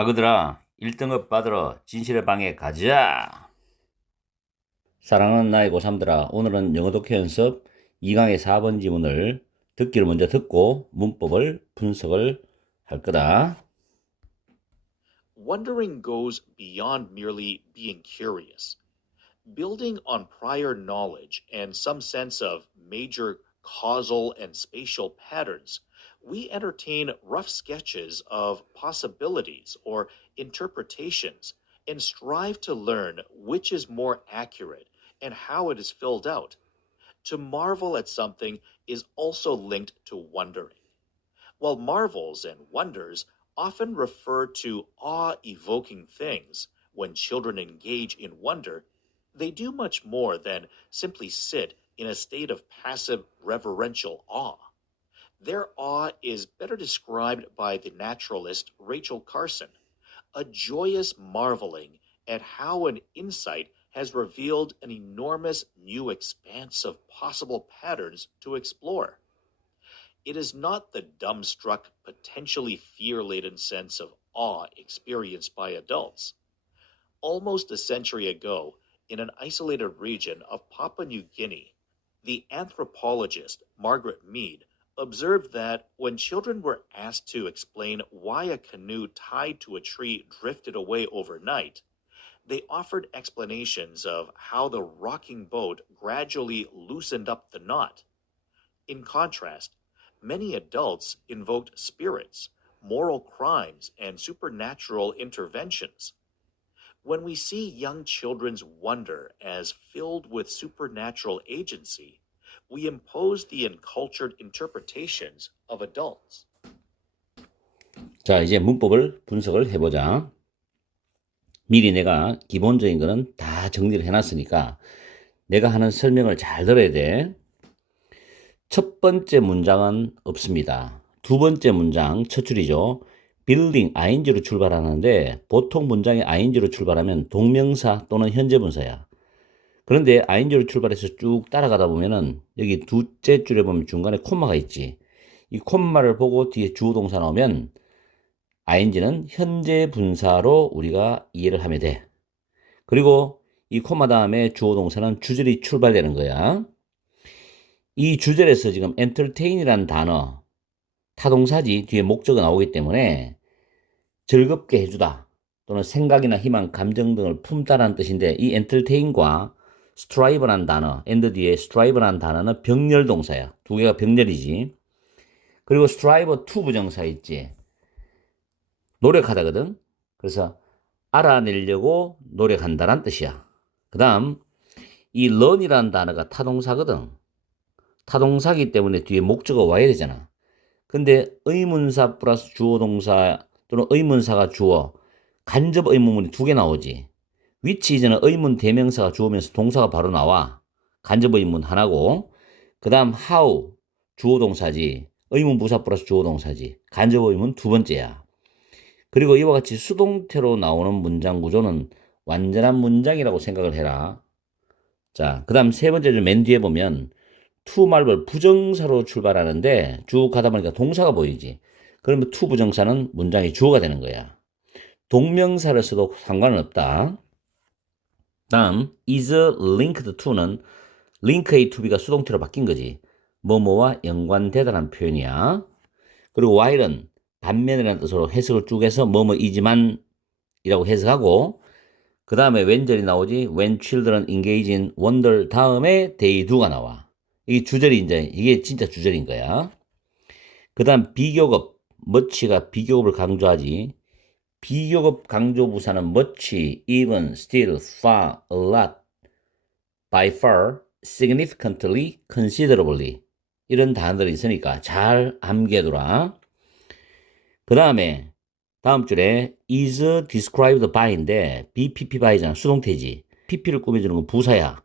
아그들아, 1등급 받으러 진실의 방에 가자. 사랑하는 나의 고3들아, 오늘은 영어 독해 연습 2강의 4번 지문을 듣기를 먼저 듣고 문법을 분석을 할 거다. Wondering goes beyond merely being curious. Building on prior knowledge and some sense of major causal and spatial patterns, we entertain rough sketches of possibilities or interpretations and strive to learn which is more accurate and how it is filled out. To marvel at something is also linked to wondering. While marvels and wonders often refer to awe evoking things, when children engage in wonder, they do much more than simply sit in a state of passive reverential awe. Their awe is better described by the naturalist Rachel Carson, a joyous marveling at how an insight has revealed an enormous new expanse of possible patterns to explore. It is not the dumbstruck, potentially fear laden sense of awe experienced by adults. Almost a century ago, in an isolated region of Papua New Guinea, the anthropologist Margaret Mead observed that when children were asked to explain why a canoe tied to a tree drifted away overnight, they offered explanations of how the rocking boat gradually loosened up the knot. In contrast, many adults invoked spirits, moral crimes, and supernatural interventions. When we see young children's wonder as filled with supernatural agency, we impose the uncultured interpretations of adults. 자, 이제 문법을 분석을 해보자. 미리 내가 기본적인 거는 다 정리를 해놨으니까 내가 하는 설명을 잘 들어야 돼. 첫 번째 문장은 없습니다. 두 번째 문장 첫 줄이죠. building ing로 출발하는데 보통 문장이 ing로 출발하면 동명사 또는 현재분사야. 그런데 ing로 출발해서 쭉 따라가다 보면은 여기 두째 줄에 보면 중간에 콤마가 있지. 이 콤마를 보고 뒤에 주어 동사 나오면 ing는 현재 분사로 우리가 이해를 하면 돼. 그리고 이 콤마 다음에 주어 동사는 주절이 출발되는 거야. 이 주절에서 지금 entertain이라는 단어, 타동사지 뒤에 목적어 나오기 때문에 즐겁게 해주다 또는 생각이나 희망, 감정 등을 품다라는 뜻인데 이 entertain과 strive라는 단어, and 뒤에 strive라는 단어는 병렬 동사야. 두 개가 병렬이지. 그리고 strive to 부정사 있지. 노력하다거든. 그래서 알아내려고 노력한다란 뜻이야. 그 다음 이 learn이라는 단어가 타동사거든. 타동사기 때문에 뒤에 목적어 와야 되잖아. 근데 의문사 플러스 주어 동사 또는 의문사가 주어 간접 의문문이 두 개 나오지. which 이제는 의문 대명사가 주어면서 동사가 바로 나와. 간접 의문 하나고 그 다음 how 주어 동사지. 의문 부사 플러스 주어 동사지. 간접 의문 두 번째야. 그리고 이와 같이 수동태로 나오는 문장 구조는 완전한 문장이라고 생각을 해라. 자, 그 다음 세 번째 줄 맨 뒤에 보면 to 말벌 부정사로 출발하는데 쭉 가다 보니까 동사가 보이지. 그러면 to 부정사는 문장의 주어가 되는 거야. 동명사를 써도 상관은 없다. 다음 is linked to는 link의 to be가 수동태로 바뀐 거지. 뭐뭐와 연관되다라는 표현이야. 그리고 while은 반면이라는 뜻으로 해석을 쭉 해서 뭐뭐이지만 이라고 해석하고 그 다음에 when절이 나오지. when children engage in wonder 다음에 they do가 나와. 이게 주절이 이게 진짜 주절인 거야. 그 다음 비교급, much가 비교급을 강조하지. 비교급 강조 부사는 much, even, still, far, a lot, by far, significantly, considerably 이런 단어들이 있으니까 잘 암기해두라. 그 다음에 다음 줄에 is described by인데 BPP by잖아. 수동태지. PP를 꾸며주는 건 부사야.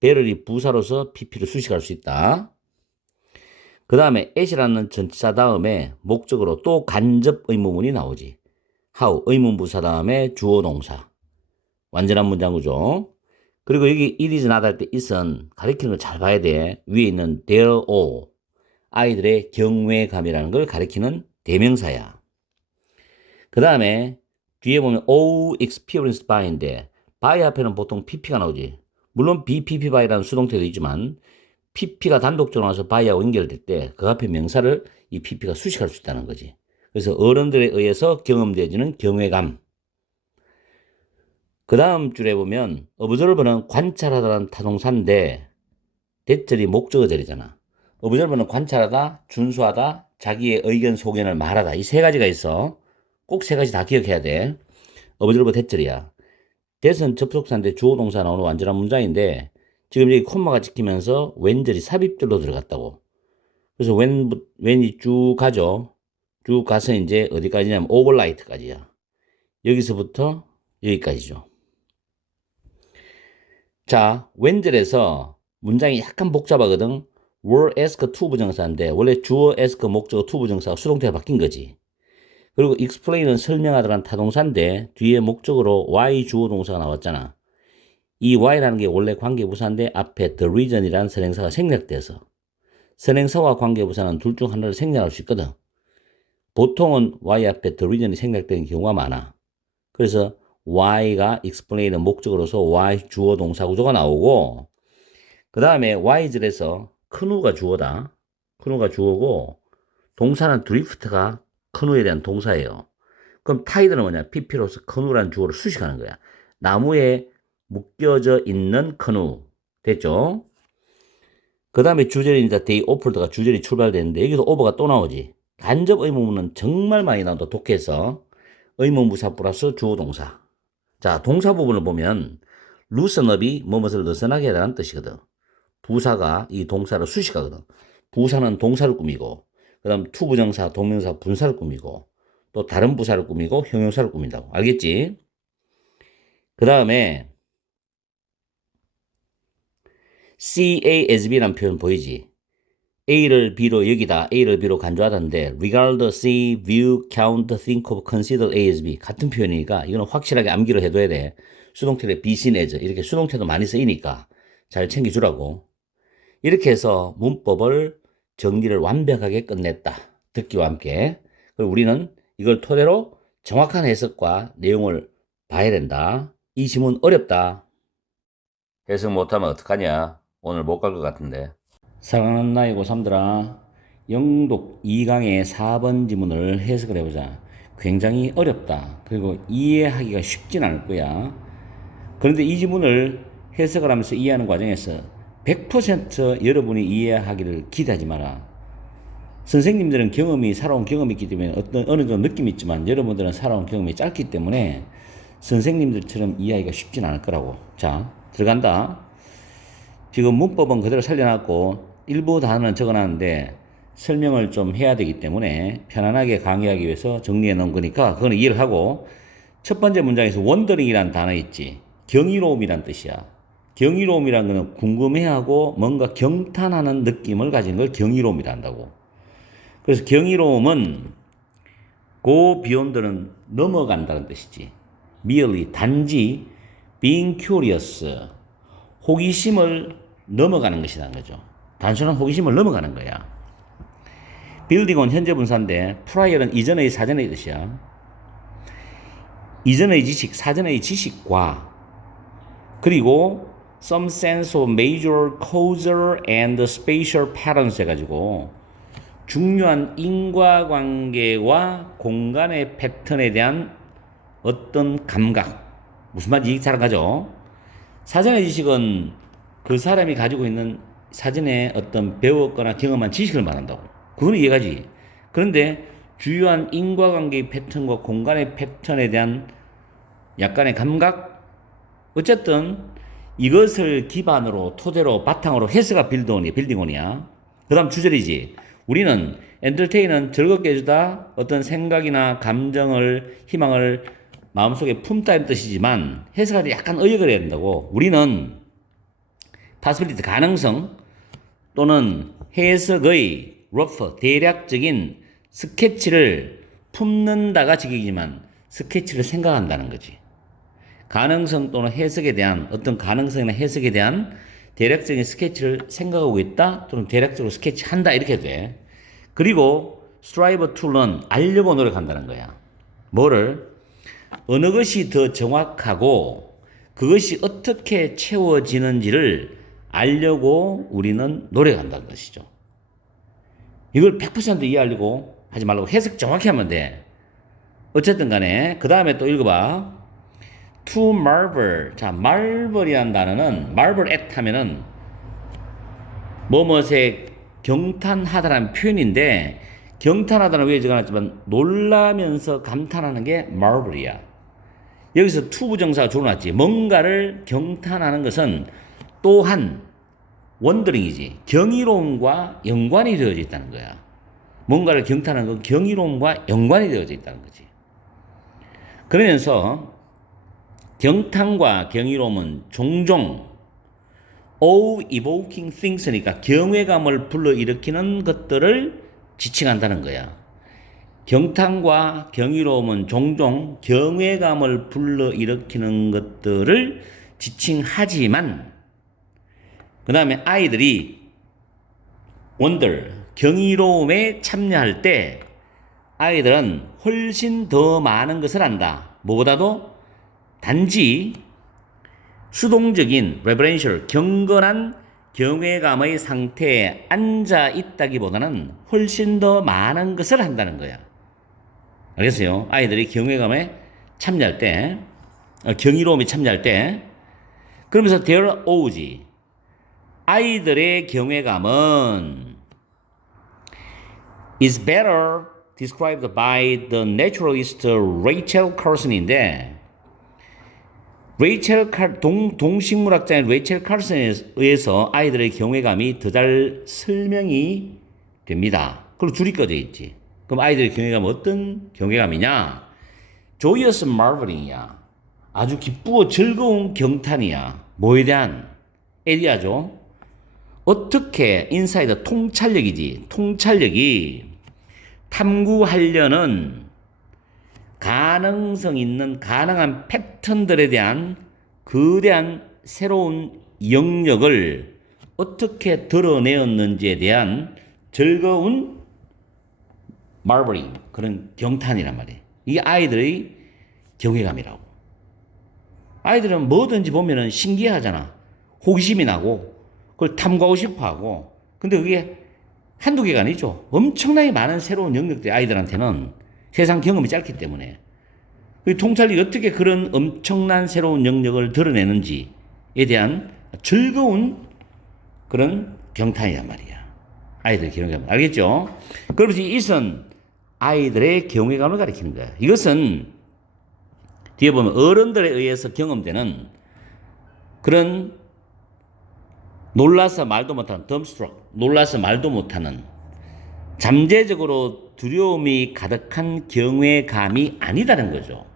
배럴이 부사로서 PP를 수식할 수 있다. 그 다음에 at이라는 전치사 다음에 목적으로 또 간접 의문문이 나오지. how 의문 부사 다음에 주어 동사. 완전한 문장 구조. 그리고 여기 it is not 할 때 is은 가리키는 걸 잘 봐야 돼. 위에 있는 their all 아이들의 경외감이라는 걸 가리키는 대명사야. 그 다음에 뒤에 보면 all experienced by인데 by 앞에는 보통 pp가 나오지. 물론 bpp by라는 수동태도 있지만 pp가 단독적으로 나와서 by하고 연결될 때 그 앞에 명사를 이 pp가 수식할 수 있다는 거지. 그래서 어른들에 의해서 경험되어지는 경외감. 그 다음 줄에 보면 observer는 관찰하다라는 타동사인데 대절이 목적어절이잖아. observer는 관찰하다, 준수하다, 자기의 의견 소견을 말하다. 이 세 가지가 있어. 꼭 세 가지 다 기억해야 돼. observer 대절이야. 대선 접속사인데 주어 동사 나오는 완전한 문장인데 지금 여기 콤마가 찍히면서 웬절이 삽입절로 들어갔다고. 그래서 when이 쭉 가죠. 쭉 가서 이제 어디까지냐면 overlight까지야. 여기서부터 여기까지죠. 자, 웬절에서 문장이 약간 복잡하거든. were, ask, to 부정사인데 원래 주어, ask, 목적어, to 부정사가 수동태가 바뀐 거지. 그리고 explain은 설명하다라는 타동사인데 뒤에 목적으로 why 주어 동사가 나왔잖아. 이 why라는 게 원래 관계부사인데 앞에 the reason이라는 선행사가 생략돼서 선행사와 관계부사는 둘 중 하나를 생략할 수 있거든. 보통은 why 앞에 the reason이 생략되는 경우가 많아. 그래서 why가 explain은 목적으로서 why 주어 동사 구조가 나오고 그 다음에 why절에서 큰 우가 주어다. 큰 우가 주어고 동사는 drift가 큰 우에 대한 동사예요. 그럼 tide는 뭐냐? pp로서 큰 우라는 주어를 수식하는 거야. 나무에 묶여져 있는 큰 우. 됐죠? 그 다음에 주절이니까 day offered가 주절이 출발되는데 여기서 over가 또 나오지. 간접 의문문은 정말 많이 나온다. 독해서 의문부사 플러스 주어 동사. 자, 동사 부분을 보면 loosen up이 뭐뭇을 느슨하게 하다는 뜻이거든. 부사가 이 동사를 수식하거든. 부사는 동사를 꾸미고 그 다음 to 부정사, 동명사, 분사를 꾸미고 또 다른 부사를 꾸미고 형용사를 꾸민다고. 알겠지? 그 다음에 C, A, as B라는 표현 보이지? A를 B로 여기다, A를 B로 간주하다는데 regard, see, view, count, think of, consider A as B 같은 표현이니까 이거는 확실하게 암기를 해둬야 돼. 수동태에 be seen as 이렇게 수동태도 많이 쓰이니까 잘 챙겨주라고. 이렇게 해서 문법을 정리를 완벽하게 끝냈다. 듣기와 함께. 그리고 우리는 이걸 토대로 정확한 해석과 내용을 봐야 된다. 이 지문 어렵다. 해석 못하면 어떡하냐? 오늘 못 갈 것 같은데. 사랑하는 나의 고3들아, 영독 2강의 4번 지문을 해석을 해보자. 굉장히 어렵다. 그리고 이해하기가 쉽진 않을 거야. 그런데 이 지문을 해석을 하면서 이해하는 과정에서 100% 여러분이 이해하기를 기대하지 마라. 선생님들은 살아온 경험이 있기 때문에 어느 정도 느낌이 있지만 여러분들은 살아온 경험이 짧기 때문에 선생님들처럼 이해하기가 쉽진 않을 거라고. 자, 들어간다. 지금 문법은 그대로 살려놨고 일부 단어는 적어놨는데 설명을 좀 해야 되기 때문에 편안하게 강의하기 위해서 정리해 놓은 거니까 그건 이해를 하고 첫 번째 문장에서 wondering이라는 단어 있지. 경이로움이란 뜻이야. 경이로움이란 거는 궁금해하고 뭔가 경탄하는 느낌을 가진 걸 경이로움이라 한다고. 그래서 경이로움은 go beyond는 넘어간다는 뜻이지. merely 단지 being curious 호기심을 넘어가는 것이라는 거죠. 단순한 호기심을 넘어가는 거야. building은 현재 분사인데 prior은 이전의 사전의 뜻이야. 이전의 지식, 사전의 지식과 그리고 some sense of major causal and spatial patterns 해가지고 중요한 인과관계와 공간의 패턴에 대한 어떤 감각. 무슨 말인지 잘 가죠? 사전의 지식은 그 사람이 가지고 있는 사전에 어떤 배웠거나 경험한 지식을 말한다고. 그건 이해가지. 그런데 주요한 인과관계의 패턴과 공간의 패턴에 대한 약간의 감각? 어쨌든 이것을 기반으로 토대로 바탕으로 해서가 빌딩원이야. 그 다음 주절이지. 우리는 엔터테인은 즐겁게 해주다 어떤 생각이나 감정을 희망을 마음속에 품다는 뜻이지만 해석할 때 약간 의역을 해야 된다고. 우리는 possibility 가능성 또는 해석의 rough 대략적인 스케치를 품는다가 직역이지만 스케치를 생각한다는 거지. 가능성 또는 해석에 대한 어떤 가능성이나 해석에 대한 대략적인 스케치를 생각하고 있다 또는 대략적으로 스케치한다 이렇게 돼. 그리고 strive to learn 알려고 노력한다는 거야. 뭐를? 어느 것이 더 정확하고 그것이 어떻게 채워지는지를 알려고 우리는 노력한다는 것이죠. 이걸 100% 이해하려고 하지 말고 해석 정확히 하면 돼. 어쨌든 간에 그 다음에 또 읽어봐. To marvel. 자, marvel이라는 단어는 marvel at 하면은 뭐뭐에 경탄하다라는 표현인데 경탄하다는 왜 적어놨지만 놀라면서 감탄하는 게 marvel이야. 여기서 to 부정사가 줄어놨지. 뭔가를 경탄하는 것은 또한 원더링이지. 경이로움과 연관이 되어져 있다는 거야. 뭔가를 경탄하는 건 경이로움과 연관이 되어져 있다는 거지. 그러면서 경탄과 경이로움은 종종 evoking things니까 경외감을 불러일으키는 것들을 지칭한다는 거야. 경탄과 경이로움은 종종 경외감을 불러일으키는 것들을 지칭하지만 그 다음에 아이들이 wonder, 경이로움에 참여할 때 아이들은 훨씬 더 많은 것을 안다. 무엇보다도 단지 수동적인 reverential, 경건한 경외감의 상태에 앉아 있다기보다는 훨씬 더 많은 것을 한다는 거야. 알겠어요? 아이들이 경외감에 참여할 때, 경이로움에 참여할 때, 그러면서 their o지. 아이들의 경외감은 is better described by the naturalist Rachel Carson인데 동식물학자인 레이첼 칼슨에 의해서 아이들의 경외감이 더 잘 설명이 됩니다. 그리고 줄이 꺼져 있지. 그럼 아이들의 경외감은 어떤 경외감이냐? joyous marveling이야. 아주 기쁘고 즐거운 경탄이야. 뭐에 대한? 에리아죠. 어떻게 인사이드 통찰력이지. 통찰력이 탐구하려는 가능성 있는 가능한 패턴들에 대한 거대한 새로운 영역을 어떻게 드러내었는지에 대한 즐거운 marveling, 그런 경탄이란 말이에요. 이게 아이들의 경외감이라고. 아이들은 뭐든지 보면은 신기하잖아. 호기심이 나고 그걸 탐구하고 싶어 하고. 근데 그게 한두 개가 아니죠. 엄청나게 많은 새로운 영역들이 아이들한테는 세상 경험이 짧기 때문에 통찰력이 어떻게 그런 엄청난 새로운 영역을 드러내는지에 대한 즐거운 그런 경탄이란 말이야. 아이들의 경외감. 알겠죠? 그러면서 이것은 아이들의 경외감을 가리키는 거야. 이것은 뒤에 보면 어른들에 의해서 경험되는 그런 놀라서 말도 못하는 dumbstruck, 놀라서 말도 못하는 잠재적으로 두려움이 가득한 경외감이 아니다는 거죠.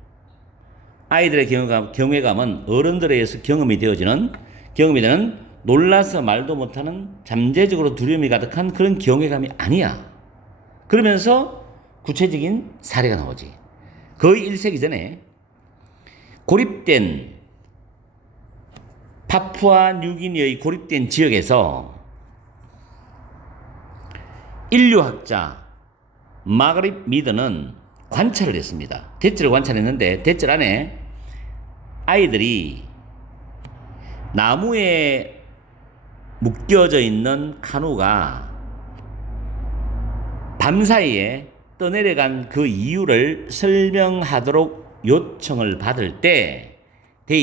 아이들의 경외감은 어른들에 의해서 경험이 되는 놀라서 말도 못하는 잠재적으로 두려움이 가득한 그런 경외감이 아니야. 그러면서 구체적인 사례가 나오지. 거의 1세기 전에 고립된 파푸아 뉴기니의 고립된 지역에서 인류학자 마그릿 미드는 관찰을 했습니다. 대체를 관찰했는데 대체 안에 아이들이 나무에 묶여져 있는 카누가 밤사이에 떠내려간 그 이유를 설명하도록 요청을 받을 때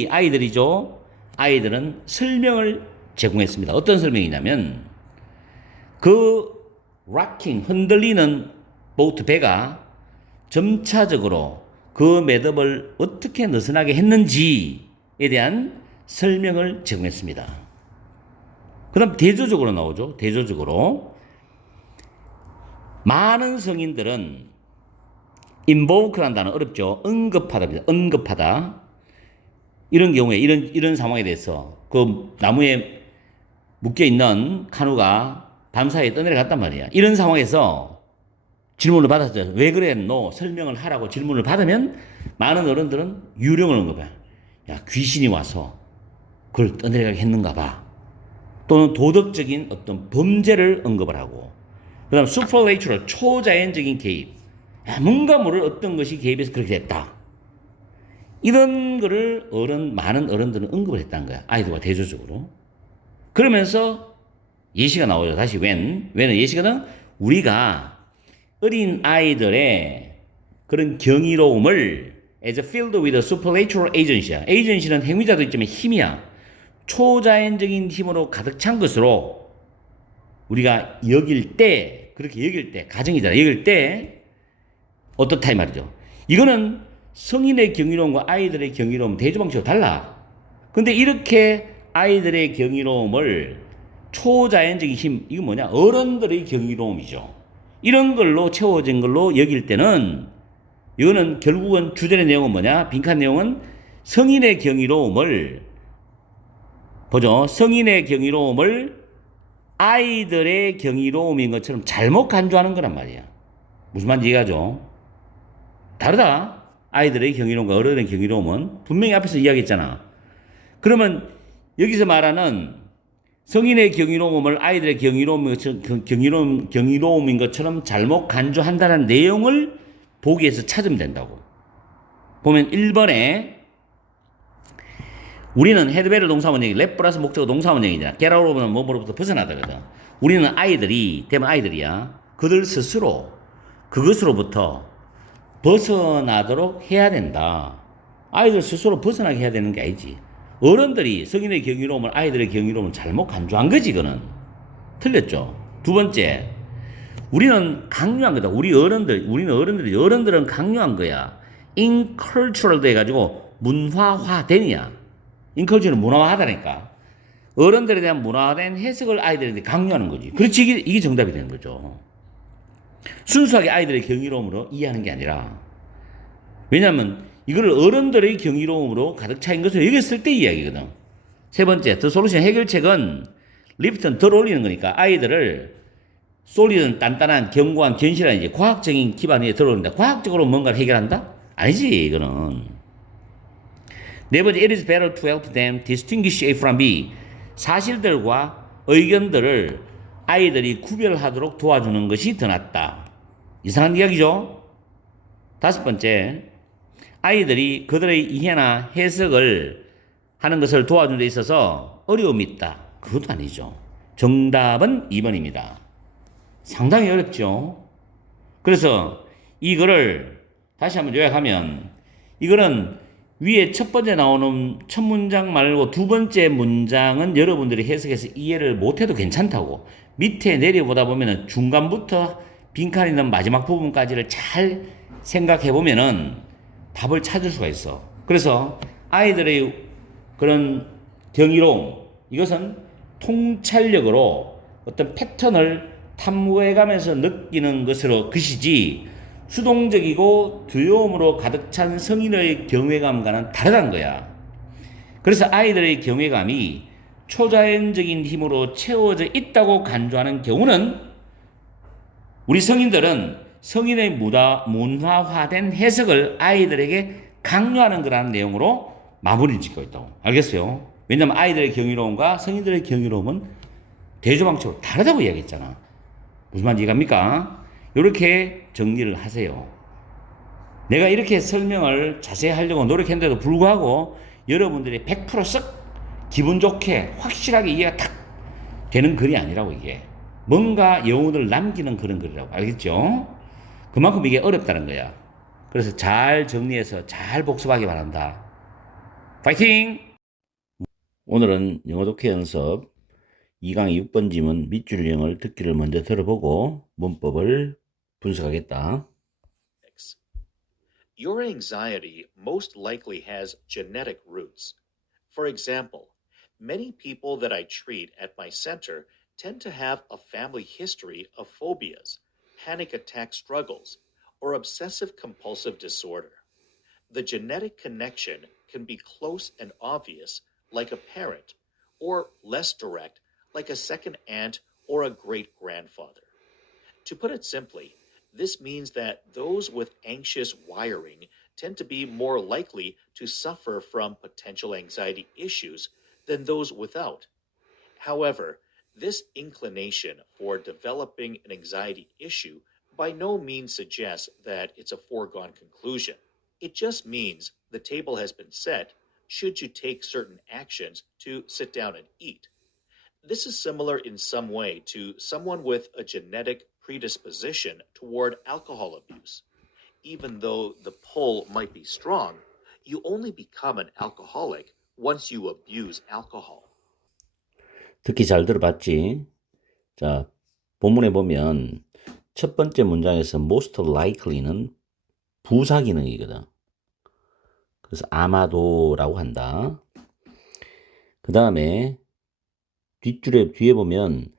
아이들이죠. 아이들은 설명을 제공했습니다. 어떤 설명이냐면 그 흔들리는 보트 배가 점차적으로 그 매듭을 어떻게 느슨하게 했는지에 대한 설명을 제공했습니다. 그 다음 대조적으로 나오죠. 대조적으로 많은 성인들은 invoke라는 단어 어렵죠. 언급하다입니다. 언급하다. 이런 경우에 이런 상황에 대해서 그 나무에 묶여있는 카누가 밤사이에 떠내려갔단 말이야. 이런 상황에서 질문을 받았죠. 왜 그랬노? 설명을 하라고 질문을 받으면 많은 어른들은 유령을 언급해. 야, 귀신이 와서 그걸 떠내려가게 했는가 봐. 또는 도덕적인 어떤 범죄를 언급을 하고. 그 다음 supernatural, 초자연적인 개입. 야, 뭔가 모를 어떤 것이 개입해서 그렇게 됐다. 이런 거를 많은 어른들은 언급을 했다는 거야. 아이들과 대조적으로. 그러면서 예시가 나오죠. 다시 왜는 예시거든. 우리가 어린 아이들의 그런 경이로움을 as filled with a supernatural agency야. agency는 행위자도 있지만 힘이야. 초자연적인 힘으로 가득 찬 것으로 우리가 그렇게 여길 때, 가정이잖아. 여길 때 어떻다 이 말이죠. 이거는 성인의 경이로움과 아이들의 경이로움 대조방식으로 달라. 근데 이렇게 아이들의 경이로움을 초자연적인 힘, 이거 뭐냐? 어른들의 경이로움이죠. 이런 걸로 채워진 걸로 여길 때는 이거는 결국은 주제의 내용은 뭐냐? 빈칸 내용은 성인의 경이로움을 보죠. 성인의 경이로움을 아이들의 경이로움인 것처럼 잘못 간주하는 거란 말이야. 무슨 말인지 이해하죠? 다르다. 아이들의 경이로움과 어른의 경이로움은 분명히 앞에서 이야기했잖아. 그러면 여기서 말하는 성인의 경이로움을 아이들의 경이로움인 것처럼 잘못 간주한다는 내용을 보기에서 찾으면 된다고. 보면 1번에 우리는 헤드베를 동사원형이 랩 플러스 목적어 동사원형이잖아. get out는 뭐뭐로부터 벗어나다거든. 우리는 아이들이 되면 아이들이야. 그들 스스로 그것으로부터 벗어나도록 해야 된다. 아이들 스스로 벗어나게 해야 되는 게 아니지. 어른들이 성인의 경이로움을 아이들의 경이로움을 잘못 간주한 거지. 이거는 틀렸죠. 두 번째, 우리는 강요한 거다. 어른들은 강요한 거야. incultural 해가지고 문화화된이야. inculture는 문화화하다니까. 어른들에 대한 문화화된 해석을 아이들한테 강요하는 거지. 그렇지, 이게 정답이 되는 거죠. 순수하게 아이들의 경이로움으로 이해하는 게 아니라. 왜냐하면 이걸 어른들의 경이로움으로 가득 차인 것을 여겼을 때 이야기거든. 세 번째, 더 솔루션 해결책은 리프트는 덜 올리는 거니까 아이들을 솔리든 단단한 견고한 견실한 이제 과학적인 기반 위에 들어온다. 과학적으로 뭔가를 해결한다? 아니지, 이거는. 네 번째, it is better to help them distinguish A from B. 사실들과 의견들을 아이들이 구별하도록 도와주는 것이 더 낫다. 이상한 이야기죠? 다섯 번째, 아이들이 그들의 이해나 해석을 하는 것을 도와주는 데 있어서 어려움이 있다. 그것도 아니죠. 정답은 2번입니다. 상당히 어렵죠. 그래서 이거를 다시 한번 요약하면 이거는 위에 첫 번째 나오는 첫 문장 말고 두 번째 문장은 여러분들이 해석해서 이해를 못해도 괜찮다고. 밑에 내려보다 보면은 중간부터 빈칸 있는 마지막 부분까지를 잘 생각해 보면은 답을 찾을 수가 있어. 그래서 아이들의 그런 경이로움, 이것은 통찰력으로 어떤 패턴을 탐구해가면서 느끼는 것으로 것이지 수동적이고 두려움으로 가득 찬 성인의 경외감과는 다르다는 거야. 그래서 아이들의 경외감이 초자연적인 힘으로 채워져 있다고 간주하는 경우는 우리 성인들은 성인의 문화화된 해석을 아이들에게 강요하는 거라는 내용으로 마무리를 짓고 있다고. 알겠어요? 왜냐하면 아이들의 경이로움과 성인들의 경이로움은 대조방식으로 다르다고 이야기했잖아. 무슨 말인지 이해갑니까? 이렇게 정리를 하세요. 내가 이렇게 설명을 자세히 하려고 노력했는데도 불구하고 여러분들이 100%썩 기분 좋게 확실하게 이해가 탁 되는 글이 아니라고. 이게 뭔가 여운을 남기는 그런 글이라고. 알겠죠? 그만큼 이게 어렵다는 거야. 그래서 잘 정리해서 잘 복습하기 바란다. 파이팅! 오늘은 영어 독해 연습 2강의 6번 지문 밑줄 유형을 듣기를 먼저 들어보고 문법을 분석하겠다. Your anxiety most likely has genetic roots. For example, many people that I treat at my center tend to have a family history of phobias, panic attack struggles, or obsessive compulsive disorder. The genetic connection can be close and obvious, like a parent, or less direct, like a second aunt or a great grandfather. To put it simply, this means that those with anxious wiring tend to be more likely to suffer from potential anxiety issues than those without. However, this inclination for developing an anxiety issue by no means suggests that it's a foregone conclusion. It just means the table has been set should you take certain actions to sit down and eat. This is similar in some way to someone with a genetic predisposition toward alcohol abuse. Even though the pull might be strong, you only become an alcoholic once you abuse alcohol. 듣기 잘 들어봤지? 자, 본문에 보면 첫 번째 문장에서 most likely는 부사 기능이거든. 그래서 아마도라고 한다. 그 다음에 뒤에 보면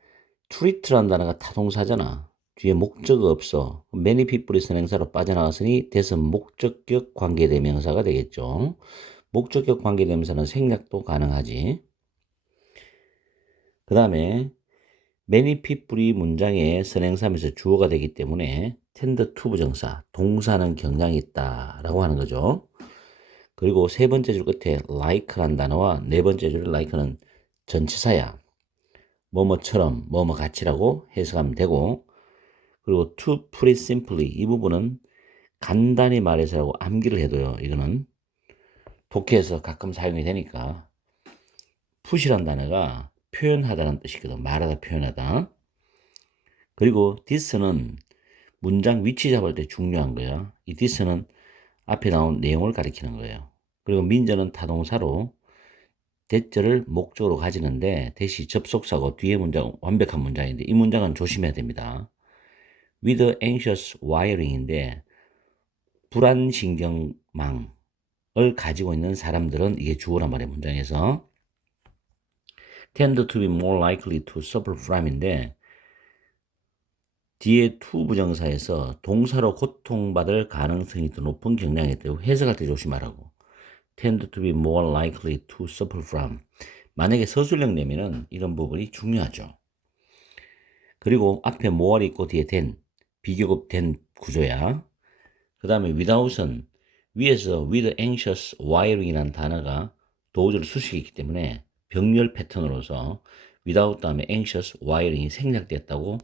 treat라는 단어가 타동사잖아. 뒤에 목적어 없어. many people이 선행사로 빠져나갔으니 대선 목적격 관계대명사가 되겠죠. 목적격 관계대명사는 생략도 가능하지. 그 다음에 many people이 문장의 선행사면서 주어가 되기 때문에 tend to 부정사, 동사는 경향이 있다라고 하는 거죠. 그리고 세 번째 줄 끝에 like란 단어와 네 번째 줄 like는 전치사야. 뭐뭐처럼 뭐뭐 같이라고 해석하면 되고, 그리고 to put it simply 이 부분은 간단히 말해서라고 암기를 해도요. 이거는 독해에서 가끔 사용이 되니까 put이란 단어가 표현하다는 뜻이거든. 말하다 표현하다. 그리고 this는 문장 위치 잡을 때 중요한 거야. 이 this는 앞에 나온 내용을 가리키는 거예요. 그리고 민저는 타동사로 대절을 목적으로 가지는데 대시 접속사고 뒤에 문장 완벽한 문장인데 이 문장은 조심해야 됩니다. with anxious wiring인데 불안신경망을 가지고 있는 사람들은 이게 주어란 말이에요. 문장에서 tend to be more likely to suffer from인데 뒤에 to 부정사에서 동사로 고통받을 가능성이 더 높은 경향이 있다고 해석할 때 조심하라고. tend to be more likely to suffer from. 만약에 서술형 내면은 이런 부분이 중요하죠. 그리고 앞에 more이 있고 뒤에 than, 비교급 된 구조야. 그 다음에 without은 위에서 with anxious wiring이라는 단어가 도우절 수식이 있기 때문에 병렬 패턴으로서 without 다음에 anxious wiring이 생략됐다고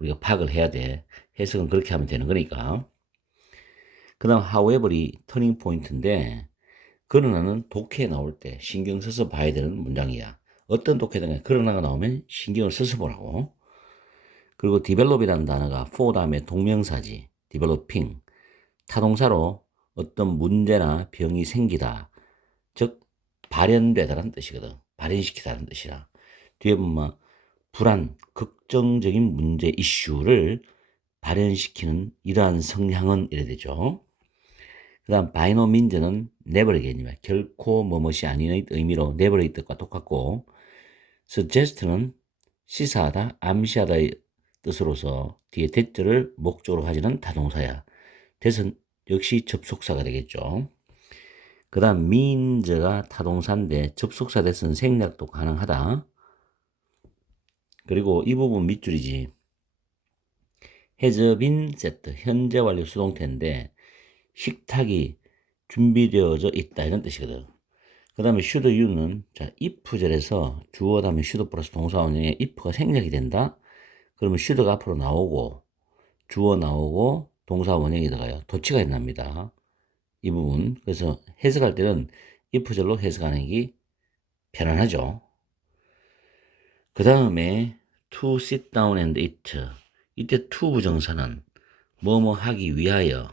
우리가 파악을 해야 돼. 해석은 그렇게 하면 되는 거니까. 그 다음 however이 터닝 포인트인데 그러나는 독해에 나올 때 신경 써서 봐야 되는 문장이야. 어떤 독해든 그러나가 나오면 신경을 써서 보라고. 그리고 develop이라는 단어가 for 다음에 동명사지. developing. 타동사로 어떤 문제나 병이 생기다. 즉 발현되다라는 뜻이거든. 발현시키다라는 뜻이라. 뒤에 보면 불안, 걱정적인 문제 이슈를 발현시키는 이러한 성향은 이래 되죠. 그 다음 바이노 민저는 never again이야. 결코 뭐뭇이 아닌의 의미로 never의 뜻과 똑같고 suggest는 시사하다, 암시하다의 뜻으로서 뒤에 대절을 목적으로 가지는 타동사야. 대선 역시 접속사가 되겠죠. 그 다음 means가 타동사인데 접속사 대선 생략도 가능하다. 그리고 이 부분 밑줄이지. has been set, 현재 완료 수동태인데 식탁이 준비되어져 있다 이런 뜻이거든. 그 다음에 should you는 자 if절에서 주어 다음에 should 플러스 동사 원형에 if가 생략이 된다. 그러면 should가 앞으로 나오고 주어 나오고 동사 원형이 들어가요. 도치가 납니다. 이 부분. 그래서 해석할 때는 if절로 해석하는 게 편안하죠. 그 다음에 to sit down and eat. 이때 to 부정사는 뭐뭐 하기 위하여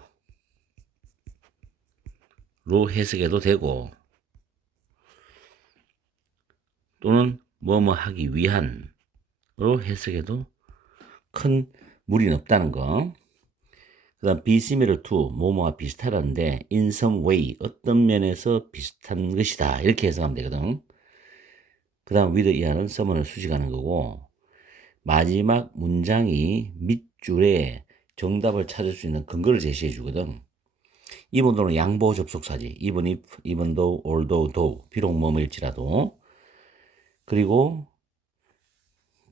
로 해석해도 되고 또는 뭐뭐 하기 위한으로 해석해도 큰 무리는 없다는 거. 그 다음 be similar to 뭐뭐와 비슷하다는데 in some way 어떤 면에서 비슷한 것이다 이렇게 해석하면 되거든. 그 다음 with 이하는 someone을 수식하는 거고 마지막 문장이 밑줄에 정답을 찾을 수 있는 근거를 제시해 주거든. even though는 양보 접속사지. even if, even though, although, though 비록 뭐뭐일지라도. 그리고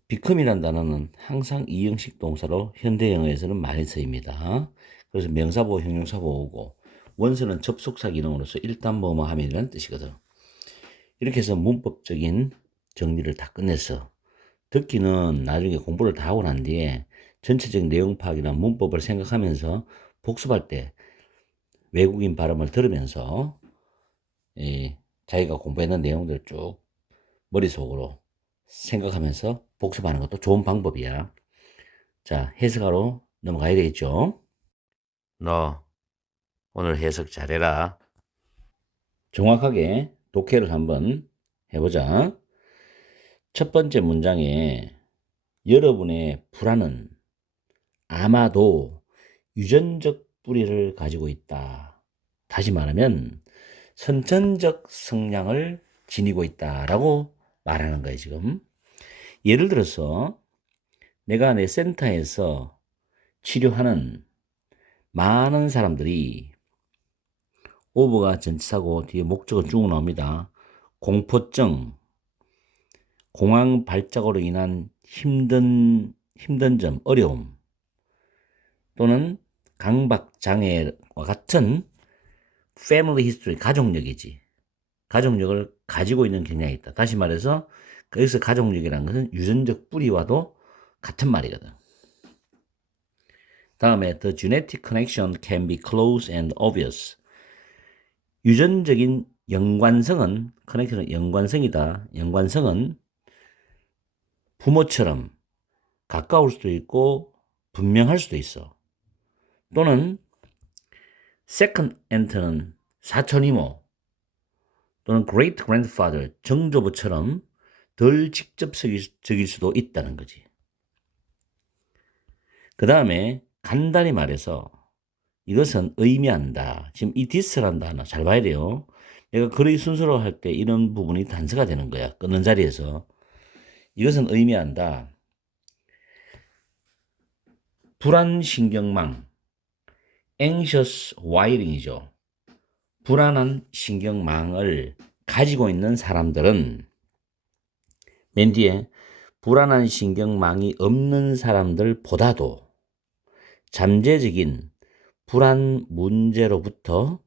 become이라는 단어는 항상 이형식 동사로 현대 영어에서는 많이 쓰입니다. 그래서 명사보호, 형용사보호고 원서는 접속사 기능으로서 일단 뭐뭐 하면이라는 뜻이거든. 이렇게 해서 문법적인 정리를 다 끝냈어. 듣기는 나중에 공부를 다 하고 난 뒤에 전체적 내용 파악이나 문법을 생각하면서 복습할 때 외국인 발음을 들으면서 자기가 공부했는 내용들 쭉 머릿속으로 생각하면서 복습하는 것도 좋은 방법이야. 자, 해석하러 넘어가야 되겠죠? 너 오늘 해석 잘해라. 정확하게 독해를 한번 해보자. 첫 번째 문장에 여러분의 불안은 아마도 유전적 뿌리를 가지고 있다. 다시 말하면 선천적 성향을 지니고 있다라고 말하는 거예요, 지금. 예를 들어서 내가 내 센터에서 치료하는 많은 사람들이 오버가 전치사고 뒤에 목적어 쭉 나옵니다. 공포증, 공황 발작으로 인한 힘든 점, 어려움 또는 강박 장애와 같은 패밀리 히스토리, 가족력이지. 가족력을 가지고 있는 경향이 있다. 다시 말해서 여기서 가족력이라는 것은 유전적 뿌리와도 같은 말이거든. 다음에 the genetic connection can be close and obvious. 유전적인 연관성은 커넥션은 연관성이다. 연관성은 부모처럼 가까울 수도 있고 분명할 수도 있어. 또는 second aunt는 사촌 이모 또는 great grandfather 정조부처럼 덜 직접적일 수도 있다는 거지. 그 다음에 간단히 말해서 이것은 의미한다. 지금 이 this라는 단어 잘 봐야 돼요. 내가 글의 순서로 할 때 이런 부분이 단서가 되는 거야. 끊는 자리에서. 이것은 의미한다. 불안신경망, anxious wiring이죠. 불안한 신경망을 가지고 있는 사람들은 맨 뒤에 불안한 신경망이 없는 사람들보다도 잠재적인 불안 문제로부터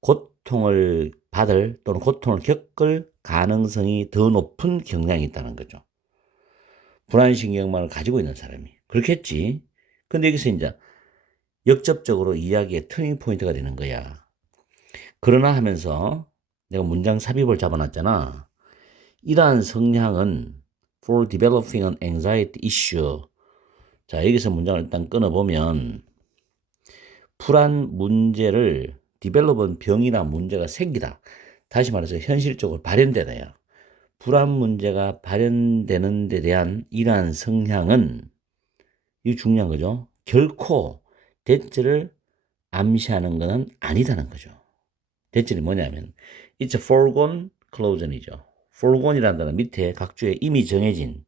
고통을 받을 또는 고통을 겪을 가능성이 더 높은 경향이 있다는 거죠. 불안신경망을 가지고 있는 사람이. 그렇겠지. 근데 여기서 이제 역접적으로 이야기의 터닝 포인트가 되는 거야. 그러나 하면서 내가 문장 삽입을 잡아놨잖아. 이러한 성향은 for developing an anxiety issue. 자, 여기서 문장을 일단 끊어보면 불안 문제를 develop은 병이나 문제가 생기다. 다시 말해서 현실적으로 발현되다야. 불안 문제가 발현되는 데 대한 이러한 성향은 이게 중요한 거죠. 결코 대체를 암시하는 것은 아니다는 거죠. 대체는 뭐냐면 it's a foregone conclusion이죠. foregone이라는 단어 밑에 각주에 이미 정해진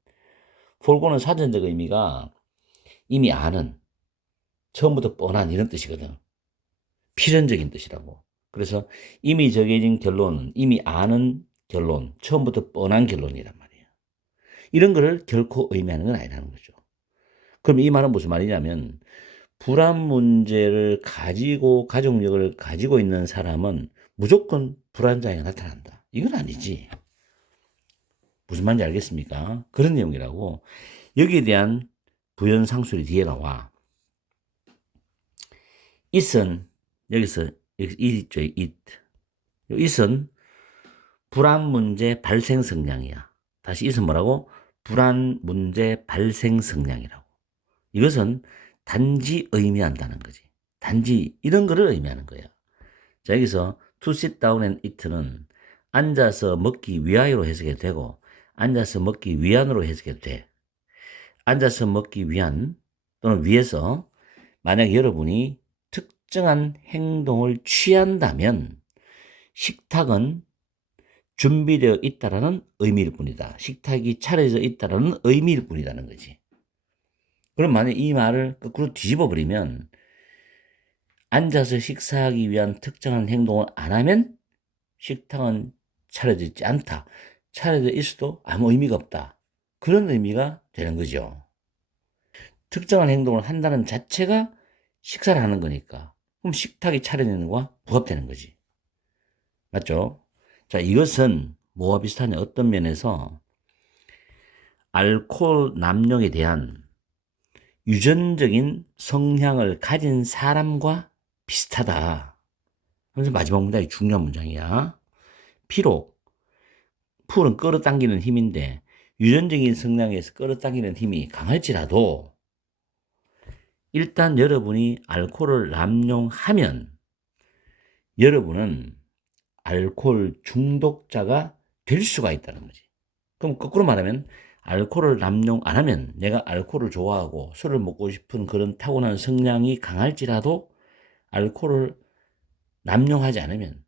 foregone은 사전적 의미가 이미 아는 처음부터 뻔한 이런 뜻이거든. 필연적인 뜻이라고. 그래서 이미 정해진 결론은 이미 아는 결론, 처음부터 뻔한 결론이란 말이에요. 이런 거를 결코 의미하는 건 아니라는 거죠. 그럼 이 말은 무슨 말이냐면 불안 문제를 가지고 가족력을 가지고 있는 사람은 무조건 불안장애가 나타난다. 이건 아니지. 무슨 말인지 알겠습니까? 그런 내용이라고. 여기에 대한 부연 상술이 뒤에 나와. it은 여기서 it죠. it은 불안 문제 발생 성향이야. 다시 it은 뭐라고? 불안 문제 발생 성향이라고. 이것은 단지 의미한다는 거지. 단지 이런 거를 의미하는 거야. 자, 여기서 to sit down and eat는 앉아서 먹기 위하여로 해석해도 되고 앉아서 먹기 위한으로 해석해도 돼. 앉아서 먹기 위한 또는 위해서 만약 여러분이 특정한 행동을 취한다면 식탁은 준비되어 있다라는 의미일 뿐이다. 식탁이 차려져 있다라는 의미일 뿐이라는 거지. 그럼 만약 이 말을 거꾸로 뒤집어 버리면 앉아서 식사하기 위한 특정한 행동을 안 하면 식탁은 차려져 있지 않다. 차려져 있어도 아무 의미가 없다. 그런 의미가 되는 거죠. 특정한 행동을 한다는 자체가 식사를 하는 거니까. 그럼 식탁이 차려지는 거와 부합되는 거지. 맞죠? 자, 이것은 뭐와 비슷하냐? 어떤 면에서 알코올 남용에 대한 유전적인 성향을 가진 사람과 비슷하다. 하면서 마지막 문장이 중요한 문장이야. 비록 풀은 끌어당기는 힘인데 유전적인 성향에서 끌어당기는 힘이 강할지라도 일단 여러분이 알코올을 남용하면 여러분은 알코올 중독자가 될 수가 있다는 거지. 그럼 거꾸로 말하면 알코올을 남용 안 하면 내가 알코올을 좋아하고 술을 먹고 싶은 그런 타고난 성향이 강할지라도 알코올을 남용하지 않으면,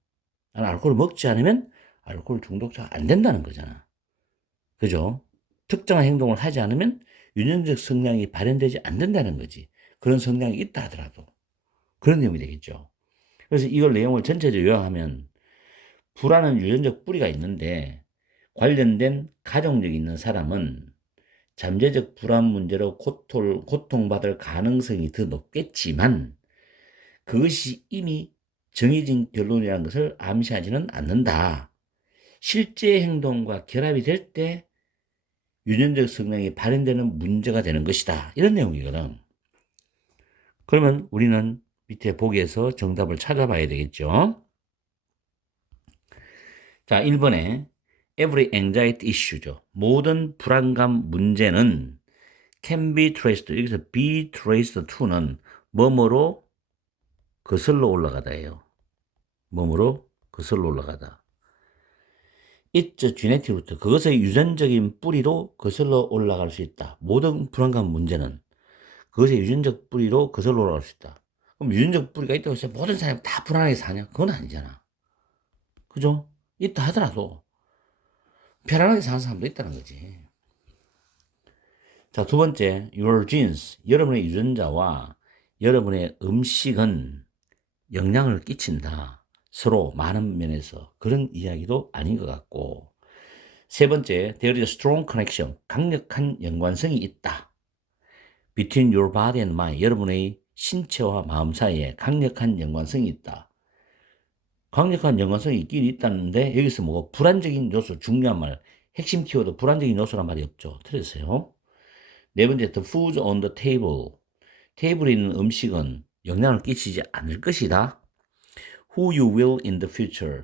알코올을 먹지 않으면 알코올 중독자가 안 된다는 거잖아. 그죠? 특정한 행동을 하지 않으면 유전적 성향이 발현되지 않는다는 거지. 그런 성향이 있다 하더라도. 그런 내용이 되겠죠. 그래서 이걸 내용을 전체적으로 요약하면 불안은 유전적 뿌리가 있는데 관련된 가족력이 있는 사람은 잠재적 불안 문제로 고통받을 가능성이 더 높겠지만 그것이 이미 정해진 결론이라는 것을 암시하지는 않는다. 실제 행동과 결합이 될 때 유전적 성향이 발현되는 문제가 되는 것이다. 이런 내용이거든. 그러면 우리는 밑에 보기에서 정답을 찾아봐야 되겠죠. 자, 1번에 every anxiety issue죠. 모든 불안감 문제는 can be traced. 여기서 be traced to는 뭐뭐로 거슬러 올라가다예요. 뭐뭐로 거슬러 올라가다. It's genetic root. 그것의 유전적인 뿌리로 거슬러 올라갈 수 있다. 모든 불안감 문제는 그것의 유전적 뿌리로 거슬러 올라갈 수 있다. 그럼 유전적 뿌리가 있다고 해서 모든 사람이 다 불안하게 사냐? 그건 아니잖아. 그죠? 있다 하더라도 편안하게 사는 사람도 있다는 거지. 자, 두 번째, your genes. 여러분의 유전자와 여러분의 음식은 영향을 끼친다. 서로 많은 면에서. 그런 이야기도 아닌 것 같고. 세 번째, there is a strong connection. 강력한 연관성이 있다. between your body and mind. 여러분의 신체와 마음 사이에 강력한 연관성이 있다. 강력한 연관성이 있긴 있다는데 여기서 뭐 불안적인 요소, 중요한 말, 핵심 키워드 불안적인 요소란 말이 없죠. 틀렸어요. 네 번째, the food on the table. 테이블에 있는 음식은 영향을 끼치지 않을 것이다. Who you will in the future.